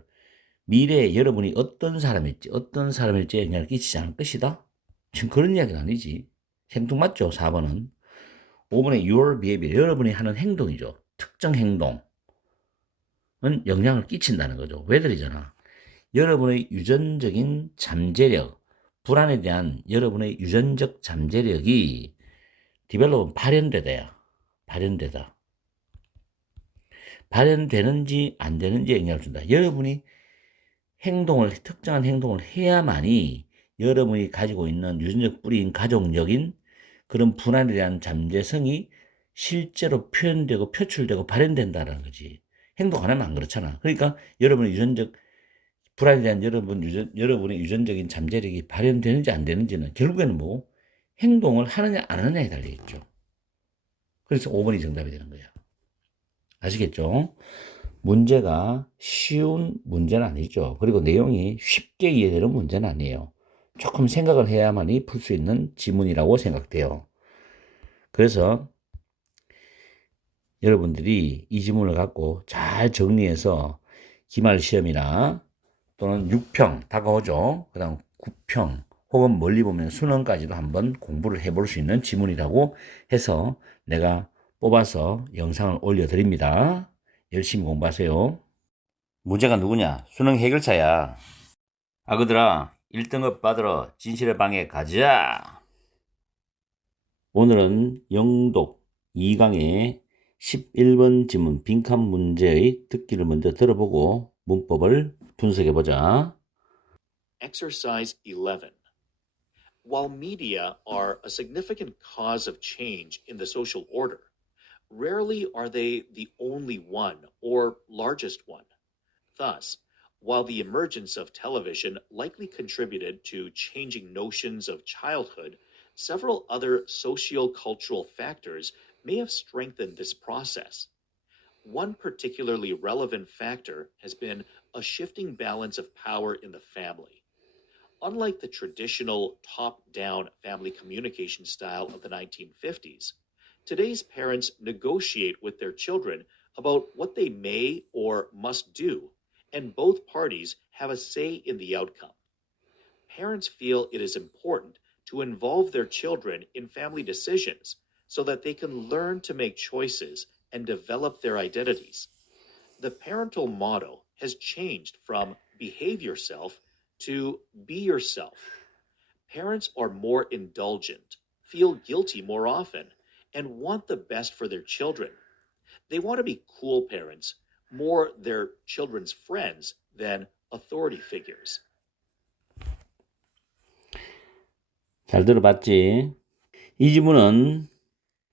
미래에 여러분이 어떤 사람일지 영향을 끼치지 않을 것이다. 지금 그런 이야기는 아니지. 생뚱맞죠, 4번은. 5번에 your behavior. 여러분이 하는 행동이죠. 특정 행동은 영향을 끼친다는 거죠. 왜들이잖아. 여러분의 유전적인 잠재력, 불안에 대한 여러분의 유전적 잠재력이 디벨롭은 발현되다. 발현되는지 안 되는지에 영향을 준다. 여러분이 특정한 행동을 해야만이 여러분이 가지고 있는 유전적 뿌리인 가족력인 그런 불안에 대한 잠재성이 실제로 표현되고 표출되고 발현된다는 거지. 행동 안 하면 안 그렇잖아. 그러니까 여러분의 유전적 불안에 대한 여러분의 유전적인 잠재력이 발현되는지 안 되는지는 결국에는 뭐 행동을 하느냐 안 하느냐에 달리겠죠. 그래서 5번이 정답이 되는 거야. 아시겠죠? 문제가 쉬운 문제는 아니죠. 그리고 내용이 쉽게 이해되는 문제는 아니에요. 조금 생각을 해야만이 풀 수 있는 지문이라고 생각돼요. 그래서 여러분들이 이 지문을 갖고 잘 정리해서 기말 시험이나 또는 6평 다가오죠. 그 다음 9평 혹은 멀리 보면 수능까지도 한번 공부를 해볼 수 있는 지문이라고 해서 내가 뽑아서 영상을 올려드립니다. 열심히 공부하세요. 문제가 누구냐? 수능 해결사야. 아그들아, 1등급 받으러 진실의 방에 가자. 오늘은 영독 2강의 11번 지문 빈칸 문제의 듣기를 먼저 들어보고 문법을 분석해보자. Exercise 11. While media are a significant cause of change in the social order, rarely are they the only one or largest one. Thus, while the emergence of television likely contributed to changing notions of childhood, several other socio-cultural factors may have strengthened this process. One particularly relevant factor has been a shifting balance of power in the family. Unlike the traditional top down family communication style of the 1950s, today's parents negotiate with their children about what they may or must do, and both parties have a say in the outcome. Parents feel it is important to involve their children in family decisions so that they can learn to make choices and develop their identities. The parental motto has changed from behave yourself to be yourself. Parents are more indulgent, feel guilty more often, and want the best for their children. They want to be cool parents, more their children's friends than authority figures. 잘 들어봤지? 이 지문은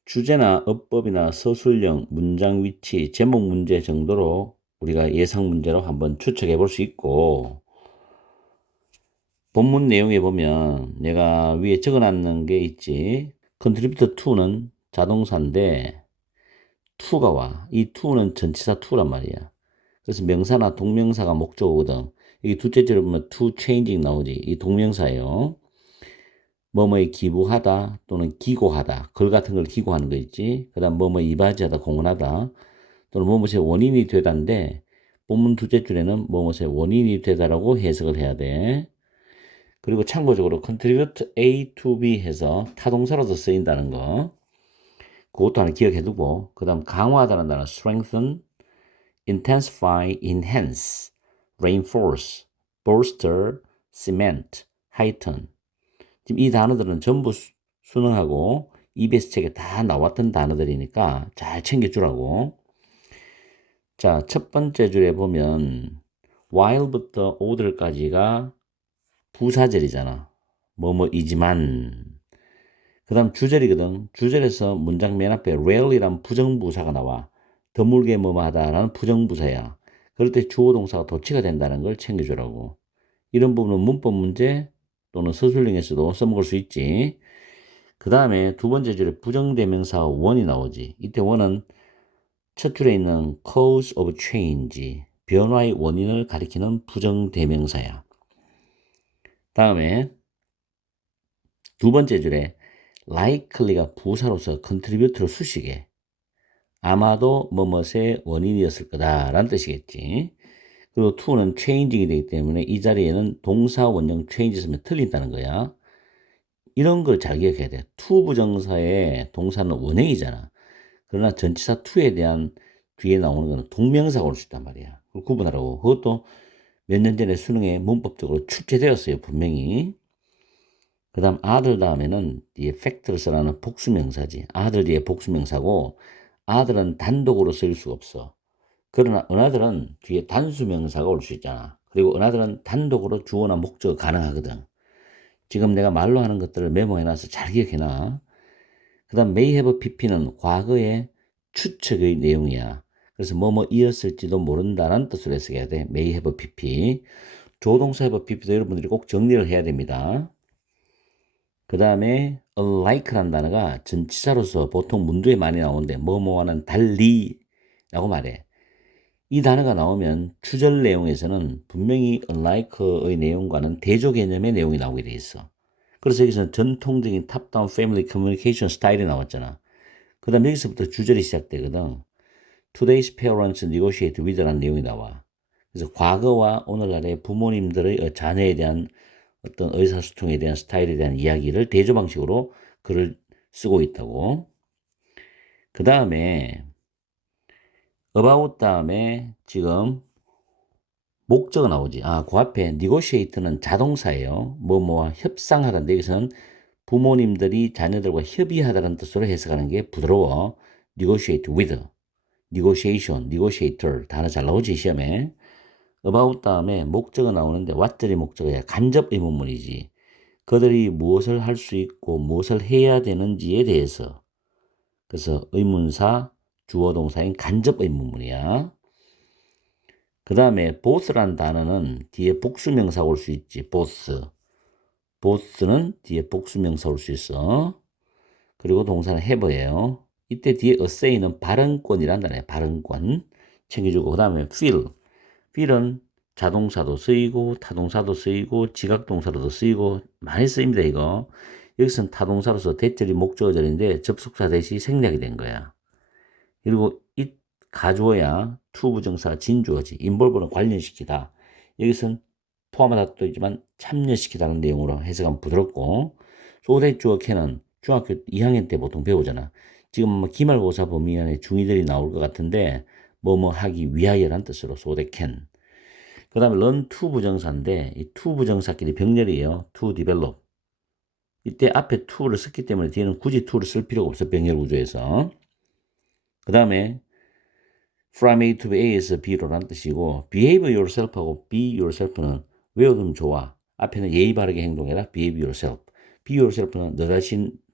주제나 어법이나 서술형, 문장 위치, 제목 문제 정도로 우리가 예상 문제로 한번 추측해 볼 수 있고, 본문 내용에 보면 내가 위에 적어놨는 게 있지. contributor to는 자동사인데 to가 와. 이 to는 전치사 to란 말이야. 그래서 명사나 동명사가 목적어거든. 여기 둘째 줄에 보면 to changing 나오지. 이 동명사예요. 뭐뭐에 기부하다 또는 기고하다. 글 같은 걸 기고하는 거 있지. 그 다음 뭐뭐 이바지하다, 공헌하다. 또는 뭐뭐의 원인이 되다인데 본문 둘째 줄에는 뭐뭐의 원인이 되다라고 해석을 해야 돼. 그리고 참고적으로 contribute A to B 해서 타동사로도 쓰인다는 거. 그것도 하나 기억해두고, 그 다음 강화하다는 단어 strengthen, intensify, enhance, reinforce, bolster, cement, heighten. 지금 이 단어들은 전부 수능하고 EBS 책에 다 나왔던 단어들이니까 잘 챙겨주라고. 자, 첫 번째 줄에 보면 while부터 order까지가 부사절이잖아. 뭐뭐이지만. 그 다음 주절이거든. 주절에서 문장 맨 앞에 rarely란 부정부사가 나와. 드물게 뭐뭐하다라는 부정부사야. 그럴 때 주어 동사가 도치가 된다는 걸 챙겨주라고. 이런 부분은 문법 문제 또는 서술형에서도 써먹을 수 있지. 그 다음에 두 번째 줄에 부정대명사 원이 나오지. 이때 원은 첫 줄에 있는 cause of change, 변화의 원인을 가리키는 부정대명사야. 다음에 두 번째 줄에 likely가 부사로서 contribute로 수식해. 아마도 뭐뭇의 원인이었을 거다라는 뜻이겠지. 그리고 to는 changing이 되기 때문에 이 자리에는 동사 원형 change 있으면 틀린다는 거야. 이런 걸 잘 기억해야 돼. to 부정사의 동사는 원형이잖아. 그러나 전치사 to에 대한 뒤에 나오는 거는 동명사가 올 수 있단 말이야. 그걸 구분하라고. 그것도 몇 년 전에 수능에 문법적으로 출제되었어요. 분명히. 그 다음 아들 다음에는 뒤에 fact를 쓰라는 복수명사지. 아들 뒤에 복수명사고, 아들은 단독으로 쓸 수가 없어. 그러나 은하들은 뒤에 단수명사가 올 수 있잖아. 그리고 은하들은 단독으로 주어나 목적어 가능하거든. 지금 내가 말로 하는 것들을 메모해놔서 잘 기억해놔. 그 다음 may have pp는 과거의 추측의 내용이야. 그래서 뭐뭐이었을지도 모른다라는 뜻으로 해석해야 돼. may have pp. 조동사 have pp도 여러분들이 꼭 정리를 해야 됩니다. 그 다음에 unlike란 단어가 전치사로서 보통 문두에 많이 나오는데 뭐뭐와는 달리라고 말해. 이 단어가 나오면 추절 내용에서는 분명히 unlike의 내용과는 대조 개념의 내용이 나오게 돼 있어. 그래서 여기서는 전통적인 탑다운 패밀리 커뮤니케이션 스타일이 나왔잖아. 그 다음 여기서부터 주절이 시작되거든. Today's parents negotiate with라는 내용이 나와. 그래서 과거와 오늘날의 부모님들의 자녀에 대한 어떤 의사소통에 대한 스타일에 대한 이야기를 대조 방식으로 글을 쓰고 있다고. 그 다음에 about 다음에 지금 목적어 나오지. 그 앞에 negotiate는 자동사예요. 뭐뭐와 협상하다인데 여기서는 부모님들이 자녀들과 협의하다는 뜻으로 해석하는 게 부드러워. negotiate with, negotiation, negotiator 단어 잘 나오지 시험에. about 다음에 목적어 나오는데 what들이 목적어야. 간접 의문문이지. 그들이 무엇을 할 수 있고 무엇을 해야 되는지에 대해서. 그래서 의문사, 주어 동사인 간접 의문문이야. 그 다음에 both란 단어는 뒤에 복수명사가 올 수 있지. both는 뒤에 복수명사 올 수 있어. 그리고 동사는 have예요. 이때 뒤에 assay는 발언권이란 단어예요. 발언권 챙겨주고. 그 다음에 feel은 자동사도 쓰이고 타동사도 쓰이고 지각동사로도 쓰이고 많이 쓰입니다. 이거 여기서는 타동사로서 대절이 목적어절인데 접속사 대시 생략이 된 거야. 그리고 가주어야 to 부정사 진주어지. involve는 관련시키다. 여기서는 포함하다 또 있지만 참여시키다는 내용으로 해석하면 부드럽고, so that 주어 can은 중학교 2학년 때 보통 배우잖아. 지금 뭐 기말고사 범위 안에 중이들이 나올 것 같은데 뭐뭐 하기 위하여란 뜻으로 so that can. 그 다음에 learn to 부정사인데 이 to 부정사끼리 병렬이에요. to develop. 이때 앞에 to를 썼기 때문에 뒤에는 굳이 to를 쓸 필요가 없어. 병렬 구조에서. 그 다음에 from A to A에서 B로란 뜻이고, behave yourself하고 be yourself는 외워두면 좋아. 앞에는 예의 바르게 행동해라. behave yourself. be yourself는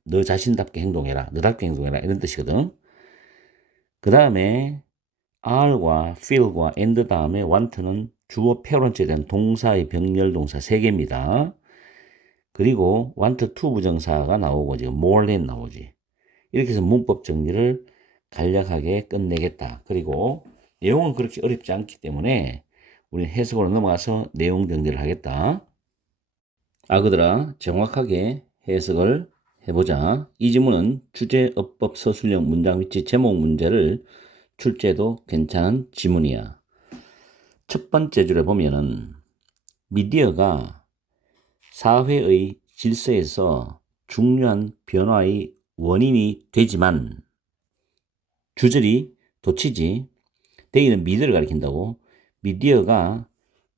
너 자신답게 행동해라. 너답게 행동해라. 이런 뜻이거든. 그 다음에 are과 feel과 and 다음에 want는 주어 패런트에 대한 동사의 병렬 동사 3개입니다. 그리고 want to 부정사가 나오고 지금 more than 나오지. 이렇게 해서 문법 정리를 간략하게 끝내겠다. 그리고 내용은 그렇게 어렵지 않기 때문에 우리 해석으로 넘어가서 내용 정리를 하겠다. 아그들아, 정확하게 해석을 해보자. 이 지문은 주제, 어법, 서술형, 문장 위치, 제목 문제를 출제도 괜찮은 지문이야. 첫 번째 줄에 보면은 미디어가 사회의 질서에서 중요한 변화의 원인이 되지만, 주절이 도치지, 데이는 미디어를 가리킨다고. 미디어가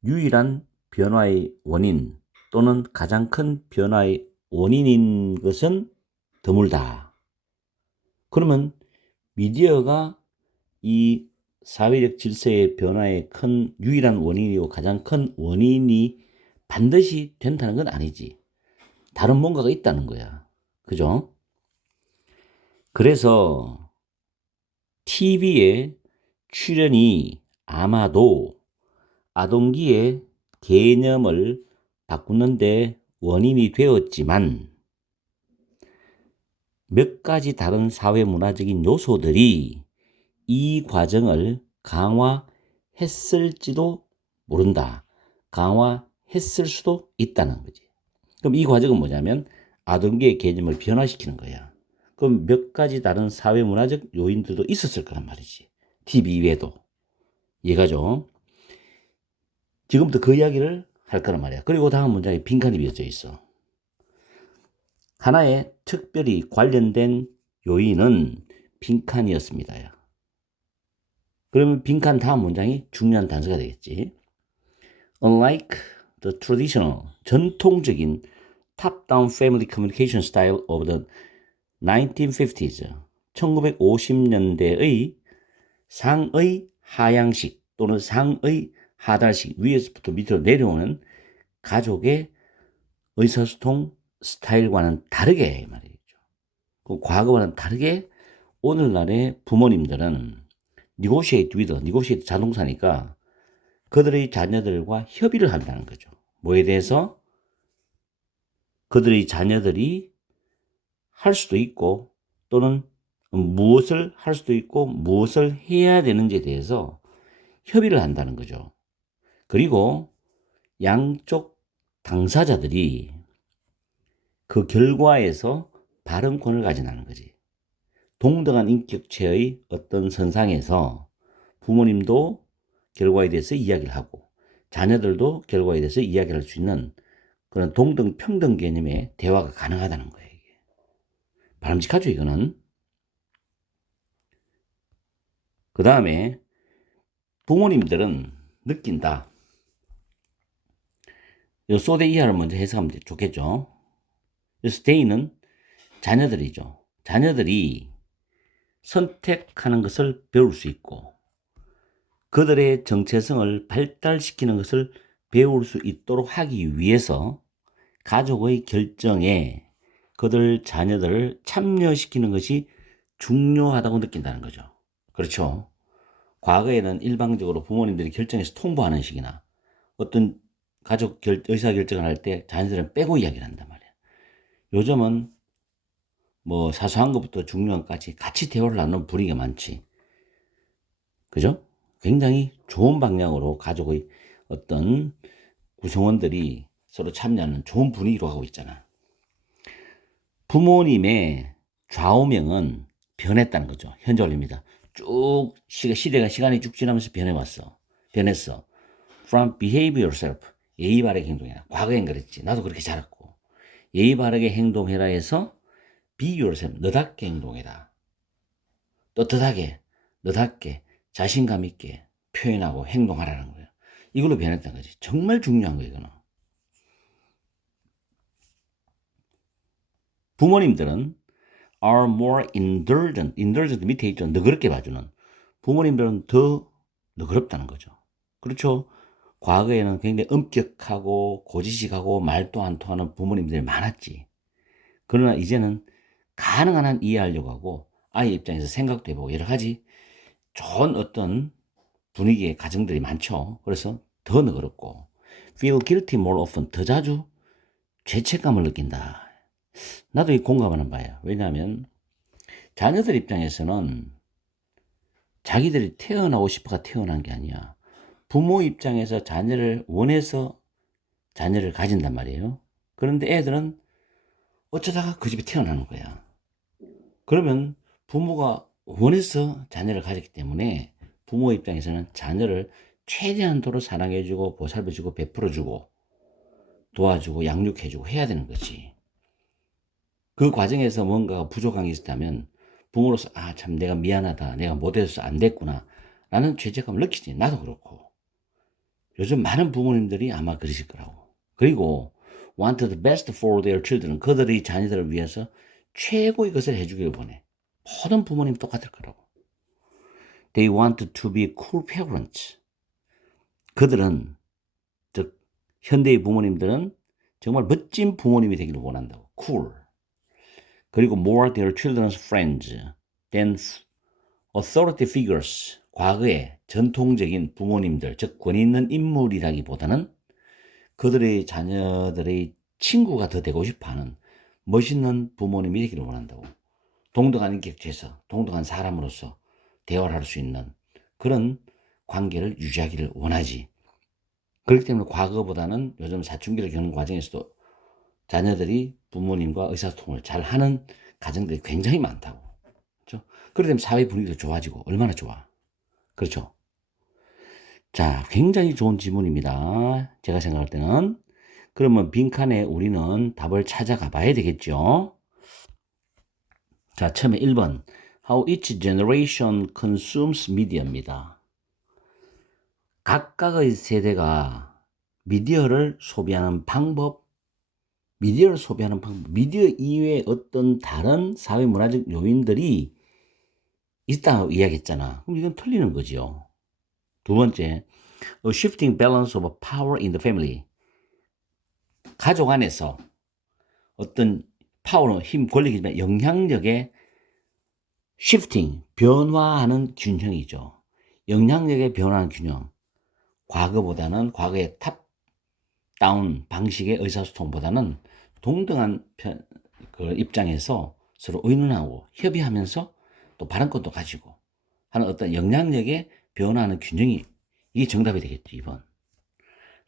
유일한 변화의 원인 또는 가장 큰 변화의 원인인 것은 드물다. 그러면 미디어가 이 사회적 질서의 변화의 큰 유일한 원인이고 가장 큰 원인이 반드시 된다는 건 아니지. 다른 뭔가가 있다는 거야. 그죠? 그래서 TV의 출연이 아마도 아동기의 개념을 바꾸는데 원인이 되었지만, 몇 가지 다른 사회 문화적인 요소들이 이 과정을 강화했을지도 모른다. 강화했을 수도 있다는 거지. 그럼 이 과정은 뭐냐면 아동기의 개념을 변화시키는 거야. 그럼 몇 가지 다른 사회 문화적 요인들도 있었을 거란 말이지. TV 이외에도. 이해가죠? 지금부터 그 이야기를 할 거란 말이야. 그리고 다음 문장에 빈칸이 비어져 있어. 하나의 특별히 관련된 요인은 빈칸이었습니다. 그러면 빈칸 다음 문장이 중요한 단서가 되겠지. Unlike the traditional, 전통적인 top-down family communication style of the 1950s, 1950년대의 상의 하향식 또는 상의 하달식, 위에서부터 밑으로 내려오는 가족의 의사소통 스타일과는 다르게 말이죠. 그 과거와는 다르게 오늘날의 부모님들은 negotiate 자동사니까 그들의 자녀들과 협의를 한다는 거죠. 뭐에 대해서? 그들의 자녀들이 할 수도 있고 또는 무엇을 할 수도 있고 무엇을 해야 되는지에 대해서 협의를 한다는 거죠. 그리고 양쪽 당사자들이 그 결과에서 발언권을 가진다는 거지. 동등한 인격체의 어떤 선상에서 부모님도 결과에 대해서 이야기를 하고 자녀들도 결과에 대해서 이야기를 할 수 있는 그런 동등 평등 개념의 대화가 가능하다는 거예요. 이게. 바람직하죠, 이거는. 그 다음에 부모님들은 느낀다. 이 소대 이하를 먼저 해석하면 좋겠죠. 그래서 데이는 자녀들이죠. 자녀들이 선택하는 것을 배울 수 있고 그들의 정체성을 발달시키는 것을 배울 수 있도록 하기 위해서 가족의 결정에 그들 자녀들을 참여시키는 것이 중요하다고 느낀다는 거죠. 그렇죠. 과거에는 일방적으로 부모님들이 결정해서 통보하는 식이나 어떤 가족 의사결정을 할 때 자녀들은 빼고 이야기를 한단 말이야. 요즘은 뭐 사소한 것부터 중요한 것까지 같이 대화를 나누는 분위기가 많지. 그죠? 굉장히 좋은 방향으로 가족의 어떤 구성원들이 서로 참여하는 좋은 분위기로 가고 있잖아. 부모님의 좌우명은 변했다는 거죠. 현재 원리입니다. 쭉 시간이 쭉 지나면서 변했어. From behave yourself. 예의 바르게 행동해라. 과거엔 그랬지. 나도 그렇게 자랐고. 예의 바르게 행동해라 해서 be yourself. 너답게 행동해라. 떳떳하게, 너답게, 자신감 있게 표현하고 행동하라는 거예요. 이걸로 변했다는 거지. 정말 중요한 거예요, 이거는. 부모님들은 are more indulgent. indulgent 밑에 있죠. 너그럽게 봐주는. 부모님들은 더 너그럽다는 거죠. 그렇죠. 과거에는 굉장히 엄격하고 고지식하고 말도 안 통하는 부모님들이 많았지. 그러나 이제는 가능한 한 이해하려고 하고 아이 입장에서 생각도 해보고 여러 가지 좋은 어떤 분위기의 가정들이 많죠. 그래서 더 너그럽고 feel guilty more often. 더 자주 죄책감을 느낀다. 나도 이 공감하는 바예요. 왜냐하면 자녀들 입장에서는 자기들이 태어나고 싶어가 태어난 게 아니야. 부모 입장에서 자녀를 원해서 자녀를 가진단 말이에요. 그런데 애들은 어쩌다가 그 집에 태어나는 거야. 그러면 부모가 원해서 자녀를 가졌기 때문에 부모 입장에서는 자녀를 최대한도로 사랑해주고 보살펴주고 베풀어주고 도와주고 양육해주고 해야 되는 거지. 그 과정에서 뭔가가 부족한 게 있다면 부모로서 아, 참 내가 미안하다. 내가 못해서 안 됐구나. 라는 죄책감을 느끼지. 나도 그렇고. 요즘 많은 부모님들이 아마 그러실 거라고. 그리고 want the best for their children. 그들의 자녀들을 위해서 최고의 것을 해주길 원해. 모든 부모님 똑같을 거라고. They want to be cool parents. 그들은, 즉 현대의 부모님들은 정말 멋진 부모님이 되기를 원한다고. cool. 그리고 more their children's friends than authority figures. 과거의 전통적인 부모님들, 즉 권위 있는 인물이라기보다는 그들의 자녀들의 친구가 더 되고 싶어하는 멋있는 부모님이 되기를 원한다고. 동등한 인격체에서 동등한 사람으로서 대화를 할 수 있는 그런 관계를 유지하기를 원하지. 그렇기 때문에 과거보다는 요즘 사춘기를 겪는 과정에서도 자녀들이 부모님과 의사소통을 잘 하는 가정들이 굉장히 많다고. 그렇죠? 그렇기 때문에 사회 분위기도 좋아지고 얼마나 좋아. 그렇죠? 자, 굉장히 좋은 질문입니다. 제가 생각할 때는. 그러면 빈칸에 우리는 답을 찾아가 봐야 되겠죠. 자, 처음에 1번. How each generation consumes media입니다. 각각의 세대가 미디어를 소비하는 방법, 미디어 이외에 어떤 다른 사회문화적 요인들이 있다고 이야기했잖아. 그럼 이건 틀리는 거죠. 두 번째, a shifting balance of power in the family. 가족 안에서 어떤 파워는 힘, 권력이지만 영향력의 shifting, 변화하는 균형이죠. 영향력의 변화하는 균형. 과거보다는 과거의 탑다운 방식의 의사소통보다는 동등한 그 입장에서 서로 의논하고 협의하면서 또 발언권도 가지고 하는 어떤 영향력의 변화하는 균형이 이게 정답이 되겠죠. 2번.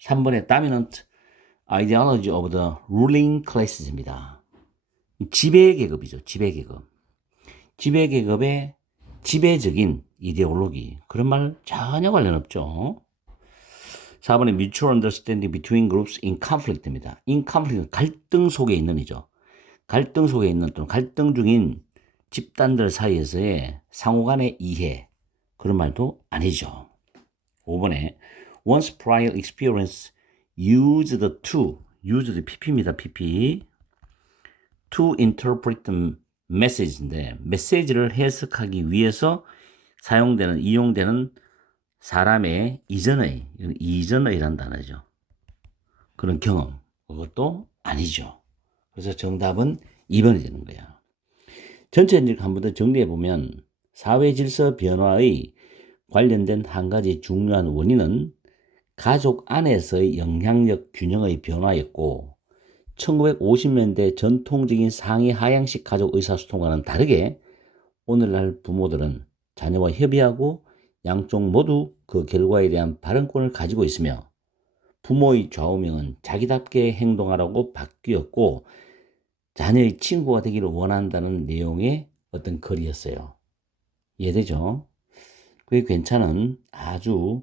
3번의 dominant ideology of the ruling classes입니다. 지배계급이죠. 지배계급. 지배계급의 지배적인 이데올로기. 그런 말 전혀 관련 없죠. 4번에 mutual understanding between groups in conflict입니다. in conflict는 갈등 속에 있는 이죠. 갈등 속에 있는 또는 갈등 중인 집단들 사이에서의 상호간의 이해. 그런 말도 아니죠. 5번에 once prior experience used pp입니다. pp to interpret the message인데 메시지를 해석하기 위해서 이용되는 사람의 이전의란 단어죠. 그런 경험, 그것도 아니죠. 그래서 정답은 2번이 되는 거야. 전체적으로 한 번 더 정리해보면 사회 질서 변화의 관련된 한 가지 중요한 원인은 가족 안에서의 영향력 균형의 변화였고 1950년대 전통적인 상위 하향식 가족 의사소통과는 다르게 오늘날 부모들은 자녀와 협의하고 양쪽 모두 그 결과에 대한 발언권을 가지고 있으며 부모의 좌우명은 자기답게 행동하라고 바뀌었고 자녀의 친구가 되기를 원한다는 내용의 어떤 글이었어요. 이해되죠? 그게 괜찮은 아주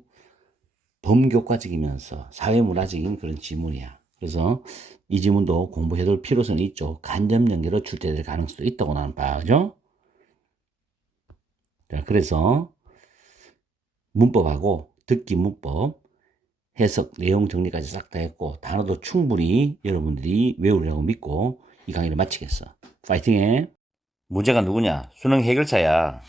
범교과적이면서 사회문화적인 그런 지문이야. 그래서 이 지문도 공부해둘 필요성이 있죠. 간접 연계로 출제될 가능성도 있다고 나는 봐. 그죠? 자, 그래서 문법하고 듣기 문법, 해석, 내용 정리까지 싹 다 했고, 단어도 충분히 여러분들이 외우리라고 믿고 이 강의를 마치겠어. 파이팅해. 문제가 누구냐? 수능 해결사야.